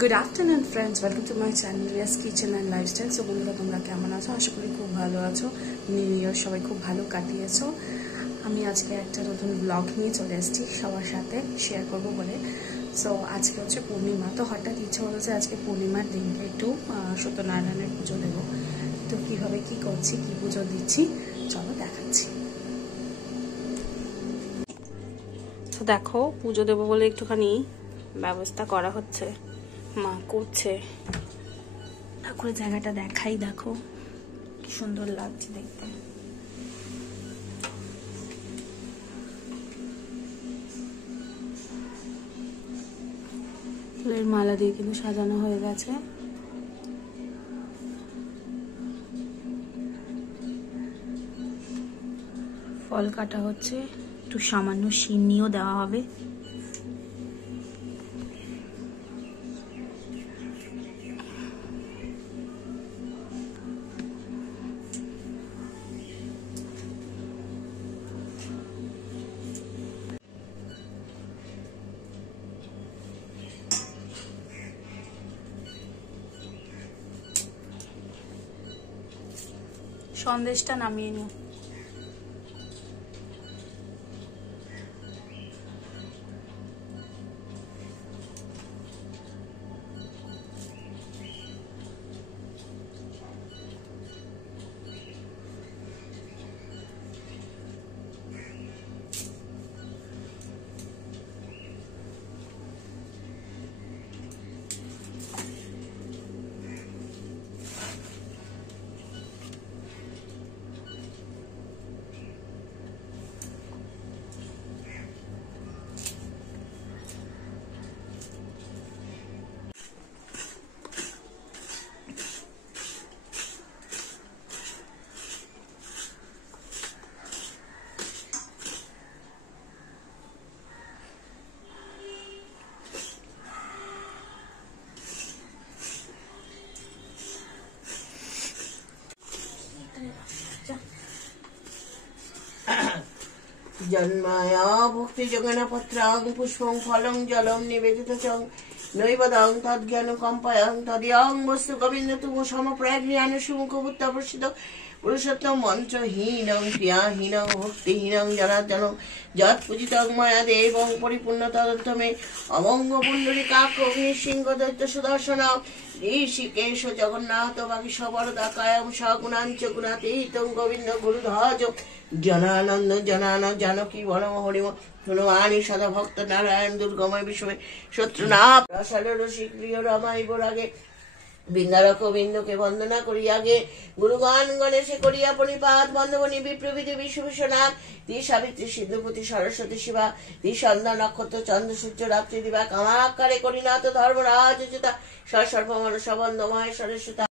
Good afternoon friends, welcome to my channel Riya's kitchen and lifestyle. So বন্ধুরা, তোমরা কেমন আছো? আশা করি খুব ভালো আছো। নিউ ইয়ার সবাই খুব ভালো কাটিয়েছো। আমি আজকে একটা নতুন ব্লগ নিয়ে চলে এসেছি সবার সাথে শেয়ার করবো বলে। সো আজকে হচ্ছে পূর্ণিমা, তো হঠাৎ ইচ্ছে হলো যে আজকে পূর্ণিমার দিনকে একটু সত্যনারায়ণের পুজো দেবো। তো কীভাবে কী করছি, কী পুজো দিচ্ছি, চলো দেখাচ্ছি। তো দেখো, পুজো দেবো বলে একটুখানি ব্যবস্থা করা হচ্ছে, মা করছে। ঠাকুরের জায়গাটা দেখাই, দেখো কি সুন্দর লাগছে দেখতে। ফুলের মালা দিয়ে কিন্তু সাজানো হয়ে গেছে। ফল কাটা হচ্ছে, একটু সামান্য সিন্নিও দেওয়া হবে। সন্দেশটা নামিয়ে নিও। জন্মায়া ভক্তি যোগেন পত্রাং পুষ্পং ফলং জলম নিবেদিত চং নৈবদং তদ্জ্ঞান কম্পায়ং তদিয়ং বস্তু গোবিন্দ তুমু সমপ্রায় জ্ঞান সুমুখবুত্তাপর্ষিত পুরুষোত্তম মন্ত্রহীনং ক্রিয়াহীনং ভক্তিহীনং জনার্দন যৎ পূজিতং ময়া দেবং পরিপূর্ণ তদন্তমে অমঙ্গ পুণ্ডরীকাক্ষং নৃসিংহ দৈত্য সুদর্শন ঋষিকেশ জগন্নাথ বাকি সবরদা কায়ং সগুণাঞ্চ গুণাতীতং গোবিন্দ গুরুধ্বজ জনানন্দ জনানন্দ জানকী বনম হরিম হনুমানি সদা ভক্ত নারায়ণ দুর্গময় বিশ্বময় শত্রুনাথ রসাল রসিক প্রিয় রমাই রাগে বৃন্দারক বিন্দুকে বন্দনা করি আগে গুরুগান গণেশে করিয়া পরিপাত বন্ধবনী বিপ্রবিধি বিশ্ববিশ্বনাথ তি সাবিত্রী সিন্ধুপতি সরস্বতী শিবা তি সন্ধ্যা নক্ষত্র চন্দ্র সূর্য রাত্রি দিবা কামাকারে করিনাথ ধর্মরাজ সর্বমন সবন্ধ মহেশ্বরের সুতা